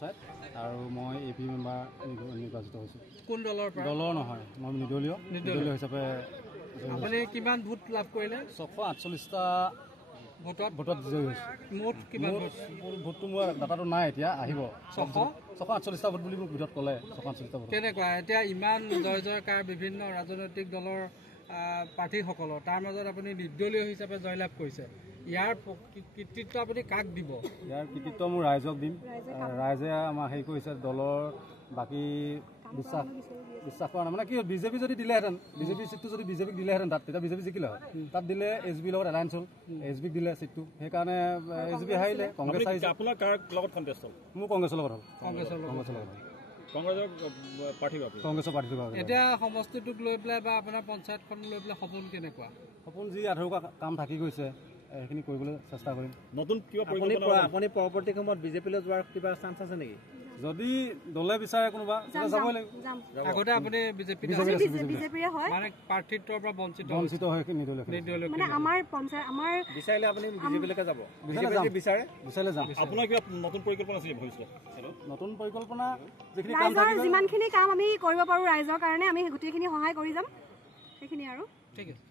আৰু মই AP member নিৰ্বাচিত হৈছোঁ। কোন দলৰ পৰা? দলৰ নহয়, মই নিৰ্দলীয় হিচাপে। আপুনি কিমান ভোট লাভ কৰিলে? 648টা ভোটত জয়ী হৈছোঁ। মুঠ কিমান ভোটটো মোৰ ডাটাটো নাই, এতিয়া আহিব। 648টা ভোট বুলি মোক ভিতৰত ক'লে। 648টা ভোট কেনেকুৱা এতিয়া ইমান জয় জয়কাৰ বিভিন্ন ৰাজনৈতিক দলৰ প্ৰাৰ্থীসকলৰ, তাৰ মাজত আপুনি নিৰ্দলীয় হিচাপে জয়লাভ কৰিছে। ইয়াৰ কৃতিত্ব আপুনি কাক দিব? ইয়াৰ কৃতিত্ব মোৰ ৰাইজক দিম। ৰাইজে আমাৰ হেৰি কৰিছে, দলৰ বাকী বিশ্বাস কৰা নাই। মানে কি বিজেপি যদি দিলেহেঁতেন, বিজেপি চিটটো যদি বিজেপিক দিলেহেঁতেন তাত, তেতিয়া বিজেপি জিকিলে হয়। তাত দিলে SBৰ লগত এলায়েন্স হ'ল, SBক দিলে চিটটো, সেইকাৰণে SB হাৰিলে। কংগ্ৰেছ আহিছে। আপোনাৰ কাৰ লগত কণ্টেষ্ট হ'ল? মোৰ কংগ্ৰেছৰ লগত হ'ল। কংগ্ৰেছৰ লগত কংগ্ৰেছৰ প্ৰাৰ্থীটোৰ বাবে। এতিয়া সমষ্টিটোক লৈ পেলাই বা আপোনাৰ পঞ্চায়তখন লৈ পেলাই সপোন কেনেকুৱা? সপোন যি আধৰুৱা কাম থাকি গৈছে সেইখিনি কৰিবলৈ চেষ্টা কৰিম। নতুন কিবা আপুনি পৰৱৰ্তী সময়ত বিজেপিলৈ যোৱাৰ কিবা চান্স আছে নেকি? যদি দলে বিচাৰে কোনোবা যাবই লাগিব। আগতে আপুনি বিজেপিৰে মানে প্ৰাৰ্থীত্বৰ পৰা বঞ্চিত হৈ বিচাৰিলে আপুনি বিজেপিলৈকে যাব? বিচাৰিলে যাম। আপোনাৰ কিবা নতুন পৰিকল্পনা আছে ভৱিষ্যত? নতুন পৰিকল্পনা যিখিনি যিমানখিনি কাম আমি কৰিব পাৰোঁ ৰাইজৰ কাৰণে আমি গোটেইখিনি সহায় কৰি যাম, সেইখিনি আৰু। ঠিক আছে।